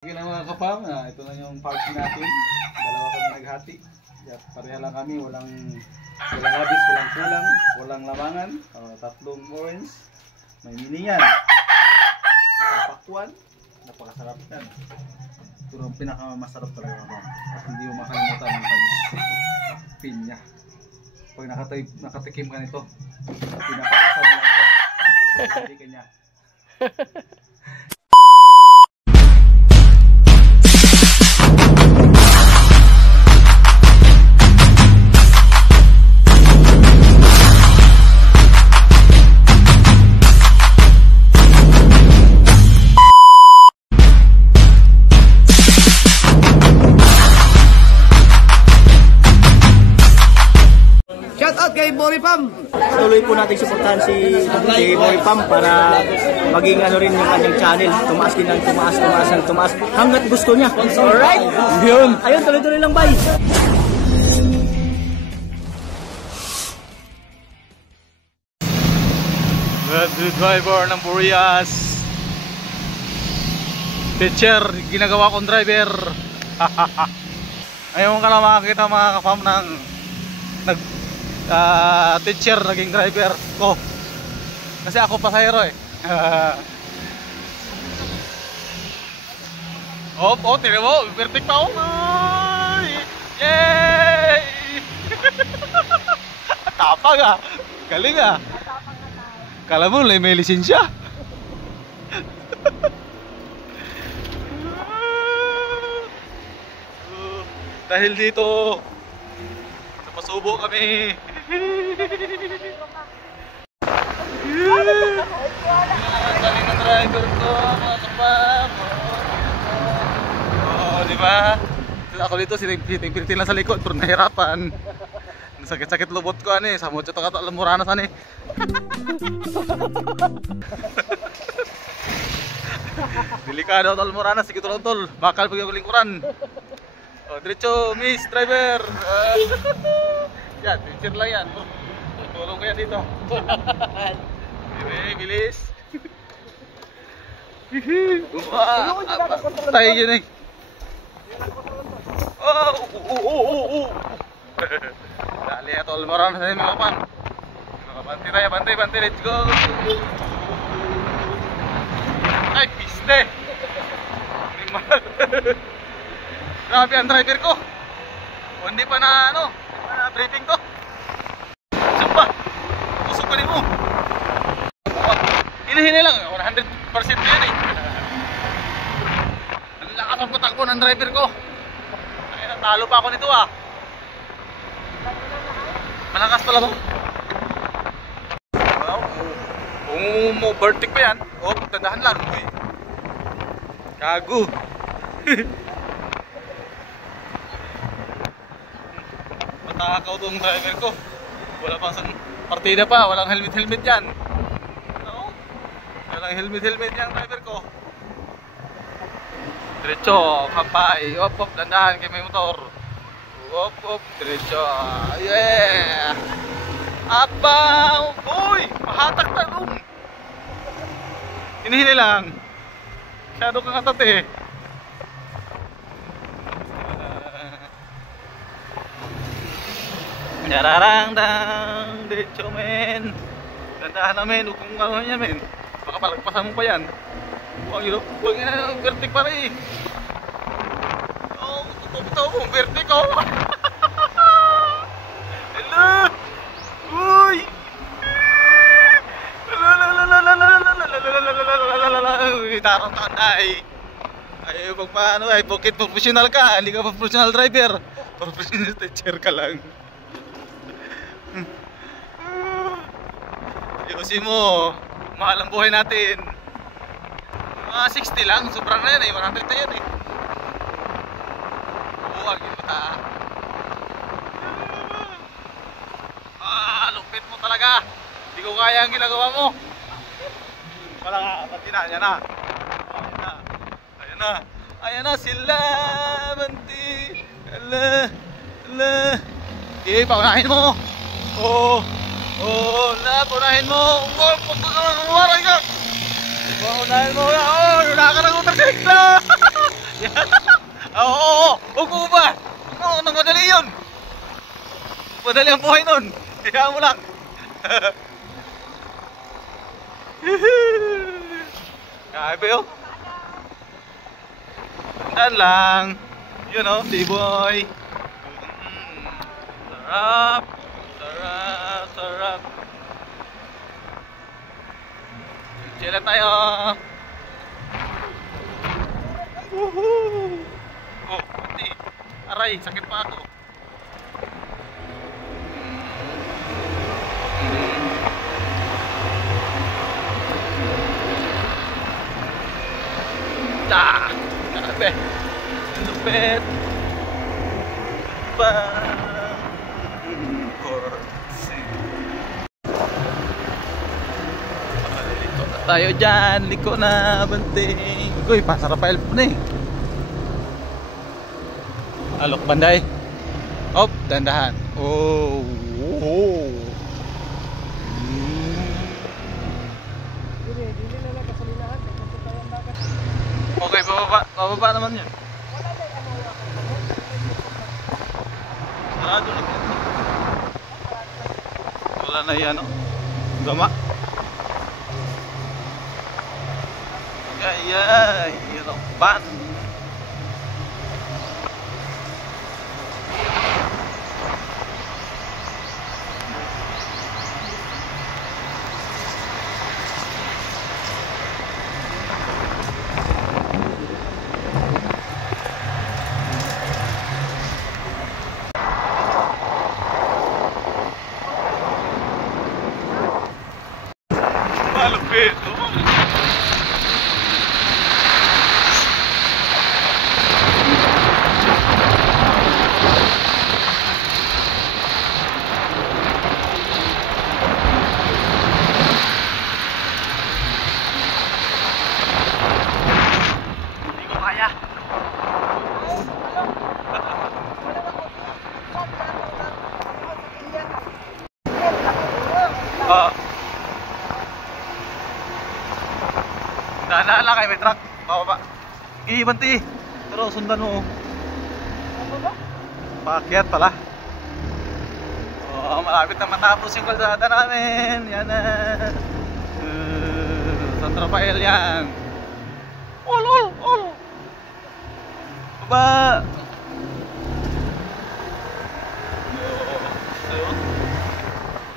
Okay lang mga kapam, ito na yung party natin. Dalawa kami naghati. Pareha lang kami, walang labis, walang kulang, walang lamangan. Tatlong orange. May miningan. Pakwan. Napakasarap yan. Ito ang pinakamasarap talaga kapam. At hindi mo makalimutan ang pinya. Pag nakatikim ka nito, pinapakasan mo lang ito. Hindi kanya. Shoutout kay Boy Pam. Tuloy po natin suportahan si Boy Pam para maging ano rin yung kanyang channel. Tumaas din ng tumaas hanggat gusto niya. Alright? Yun. Ayun, tuloy-tuloy lang, bye. The driver ng Burias. Teacher, ginagawa kong driver. Ayaw ka na makakita mga kapam ng teacher, naging driver ko. Kasi ako pasahero eh. Tignan mo, vertic pa ako. Yay! Tapang ah. Galing ah. Kala mo, may lisensya. Dahil dito, napasubo kami. Galing ng driver ko, mga kapam. Oo, diba? Ako dito, siting-pilitin lang sa likod, pero nahirapan. Sakit-sakit lubot ko, ano eh. Sa mucho to kato, alam mo ranas, ano eh. Delikado tol mo ranas, sige tol, bakal pag yung lingkuran. Diretso, miss driver. Yan, teacher lang yan. Tulong ko yan dito. Bilis. Tayo yun eh. Dali ya tol, moran sa mga kapan. Banti tayo, banti, let's go. Ay, piste. Grabe ang driver ko. Hindi pa na ano, briefing to. Sapa. Tusok pa rin mo. Hini-hini lang, 100% yan eh. Ang lakas ang patakbo ng driver ko. Ay, natalo pa ako nito ah. Malakas pala to. Kung mo vertic pa yan, dandahan lang. Uy. Gago. Matakaw tong driver ko. Wala pang partida pa, walang helmet yan. No? Walang helmet yung driver ko. Diretso, kapay. Op, dandahan kay may motor. Op, diretso. Yeah! Abaw! Uy! Mahatak na nung! Hinihili lang. Masyado kang atat eh. Yararang-dang! Diretso men! Dandahan na men! Huwag kong ano niya men! Baka palagpasan mo pa yan. Huwag yun! Huwag yun! Vertic pa rin! Oh! Ito mo! Vertic oh! Hello! Uy! Tarong tanay. Ay, paano ay pocket professional ka, hindi ka professional driver. Professional teacher ka lang. Ayusin mo, mahal ang buhay natin. Mga 60 lang, sobrang na yan eh, 100 na yan eh. Buwag yung mata. Lupit mo talaga. Hindi ko kaya ang ginagawa mo. Wala nga, pati na, yan na. Ayan na sila, banti. Ala. Paunahin mo. Paunahin mo. Paunahin mo. Wala ka nang utarkik na. Madali ang buhay nun. Kaya mo lang. Grabe oh. Tandaan lang. You know, T-boy. Sarap. Sarap. Sarap. Chill tayo. Woohoo! Oh, hindi. Aray, sakit pa ako. Ah! Grabe! Lupit! Liko na tayo dyan! Liko na! Banting! Uy, Pasar Rafael po na eh! Alok banday! Op! Dandahan! Oh! Oh! Okay, bababa. Bababa naman yun. Sarado na. Wala na yan, oh. Gama. Ay, ay. Yun ang ban. Malupit. Hindi ko kaya. Dahan lang kayo, may truck. Bababa. Iibanti. Pero sundan mo. Paakyat pala. Oh, malapit na matapos yung kalsada namin. Yan na. San Rafael yan. Ol. Baba.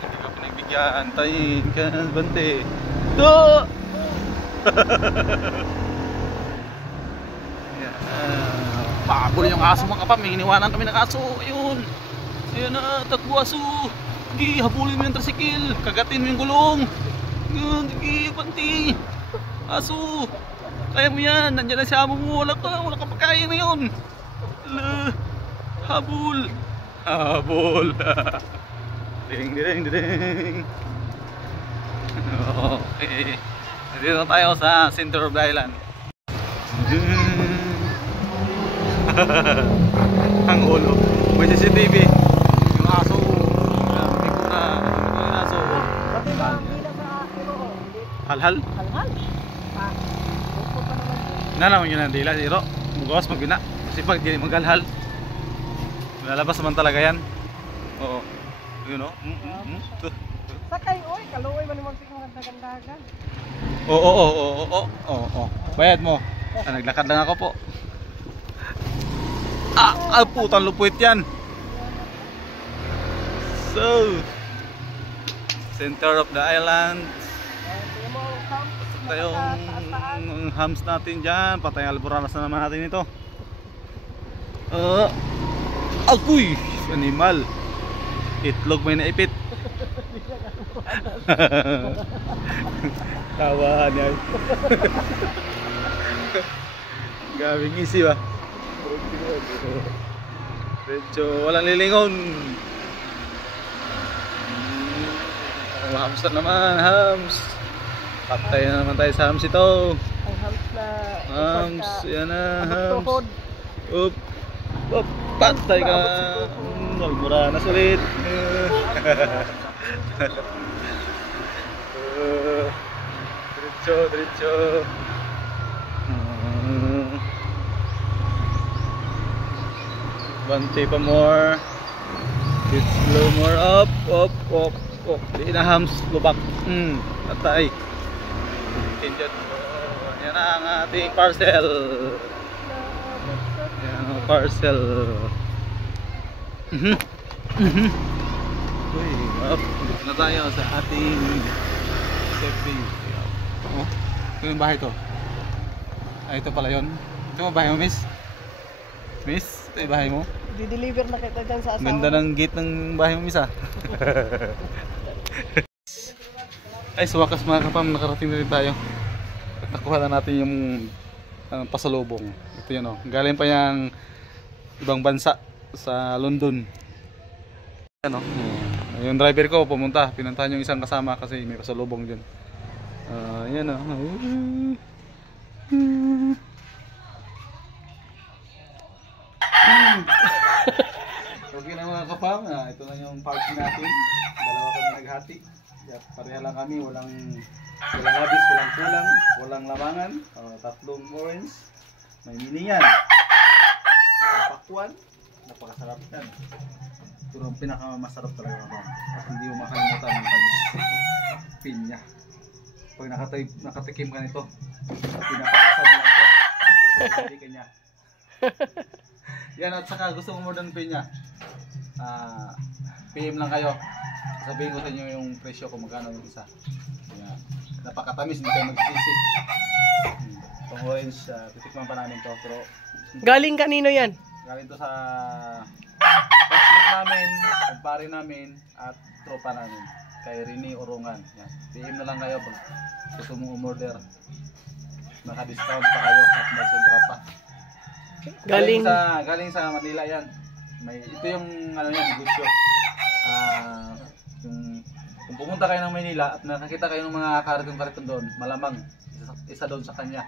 Hindi ka pinagbigyan. Tayin ka na bante. Do! Pabol yung aso mga kapam, iniwanan kami ng aso. Ayun, ayun na, takbo aso. Sige, habulin mo yung tricycle, kagatin mo yung gulong. Yun, sige, panti. Aso, kaya mo yan, nandiyan na si amo mo. Wala ka pagkain na yun. Habol. Ding. Okay, dito tayo sa center of the island. Ang ulo. May CCTV. Yung aso. Hindi ko na yung aso. Halhal? Halhal? Nalaman yun ang dila. Zero. Magawas magina. Kasi pag di maghalhal, lalabas naman talaga yan. Oo. Yun o. Sakay, oy. Kaluoy man naman sigong ganda-gandagan. Oo. Bayad mo. Naglakad lang ako po. Putang lupit yan. So, center of the island. Ito yung hams natin dyan. Patay alboranas na naman natin ito. Agoy! Animal. Itlog may naipit. Tawahan yan. Gabing isi ba? Medyo walang lilingon. Hams na naman, hams. Patay na naman tayo sa hams ito. Ang hams na. Hams, yan na, hams. Patay ka. Almoranas ulit. Diretso. Bante pa more. It's blow more up. Di na hams, lubak. Atay. Injud. Yan ang ating parcel. Yan ang parcel. Uy, up. Dito na tayo sa ating safety. Oh, ito yung bahay to. Ay, ito pala yun. Ito yung bahay mo, miss? Miss, ito yung bahay mo? Di-deliver na kita dyan sa asawa. Ganda ng gate ng bahay mo, miss, ah. Ay, sa wakas mga kapam, nakarating na rin tayo. At nakuha na natin yung pasalubong. Ito yun, oh. Galing pa yung ibang bansa sa London. Ano? Yung driver ko pumunta, pinuntahan yung isang kasama kasi may pasalubong dyan. Yan, oh. Okay na mga kapam, ito na yung party natin. Dalawa kami naghati. Pareha lang kami, walang labis, walang kulang, walang lamangan. Tatlong orange. May mini yan. Pakwan. Napakasarap yan. Pero ang pinakamasarap talaga kapam. At hindi mo makalimutan ang tamis. Pinya. Pag nakatikim ka nito, pinapakasan mo lang ito. Hindi kanya. Yan, at saka gusto mo more than pinya. PM lang kayo. Sabihin ko sa inyo yung presyo kung magkano yung isa. Yan. Napakatamis, hindi kayo magsisisi. Itong orange, titikman pa namin to. Pero Galing kanino yan? galing to sa classmate namin, pagpare namin, at tropa namin. Kay Rini Urungan. Yan. PM na lang kayo pag gusto mong umorder. Naka-discount pa kayo at may sobra pa. Galing sa Manila yan. Ito yung ano yan, negosyo. Kung pumunta kayo ng Manila at nakakita kayo ng mga kariton doon, malamang isa doon sa kanya.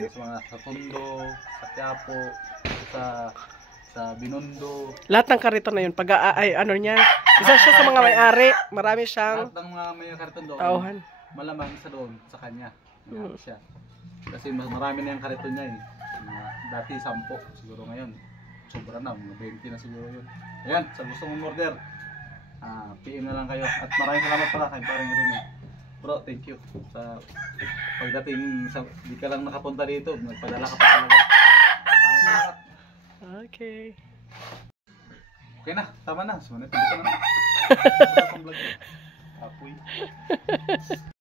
Sa mga sa Tondo, sa Quiapo, sa Binondo. Lahat ng kariton na yun, ano niya, isa siya sa mga may-ari, marami siyang Lahat ng mga may kariton doon, tauhan. malamang isa doon sa kanya. Siya. Kasi mas marami na yung kariton niya eh. Dati 10 siguro, ngayon sobra na, mga 20 na siguro yun. Ayan, sa gusto mong order, PM na lang kayo. At maraming salamat pala kay parang rin eh. Bro, thank you sa pagdating sa, di ka lang nakapunta dito, nagpadala ka pa talaga. Maraming salamat. Okay. Okay na, tama na. Sumunod, dito na. Apoy.